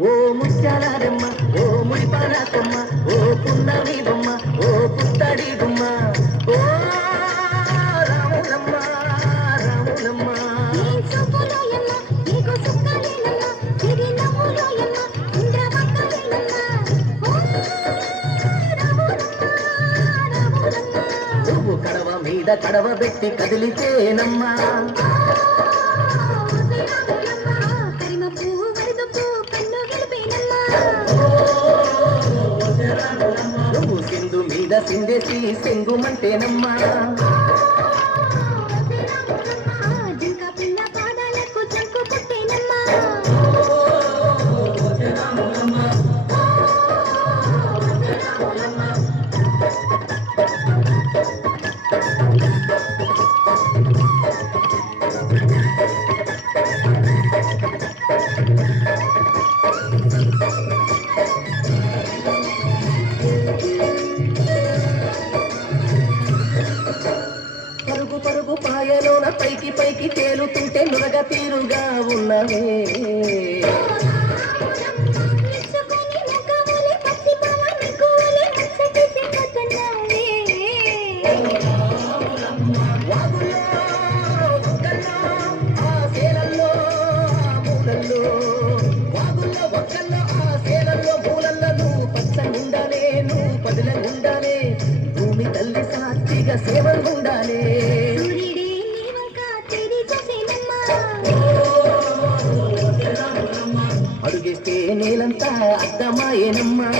ఓ ముత్యాలమ్మ ఓ ముడిపాల కొమ్మ ఓ పున్నమి బొమ్మ ఓ పుత్తడి గుమ్మ ఓ రాములమ్మ రాములమ్మ నువ్వు కడవ మీద కడవ పెట్టి కదిలితేనమ్మా నువ్వు సింధు మీద సిందేసి సెంగుమంటేనమ్మా పరుగు పరుగు పాయలోన పైకి పైకి తేలుతుంటే నురగ తీరుగా ఉన్నవే భూమి తల్లి సాక్షిగా సేవలు ఉండాలి అడుగేస్తే నేలంతా అర్థమాయేనమ్మా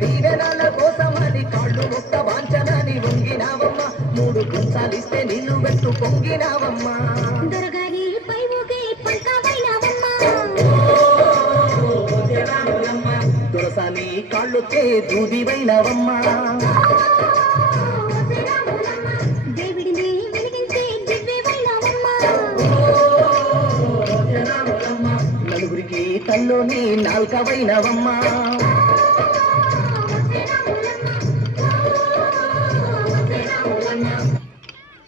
దీవెనల కోసమని కాళ్ళు మొక్క వాంచనని వంగినావమ్మ మూడు గుంసాలిస్తే నిన్ను వెట్టు పొంగినావమ్మా దొరసాని కాళ్ళొచ్చే దూదివైనవమ్మా నలుగురికి తల్లోని నాల్కవైనవమ్మా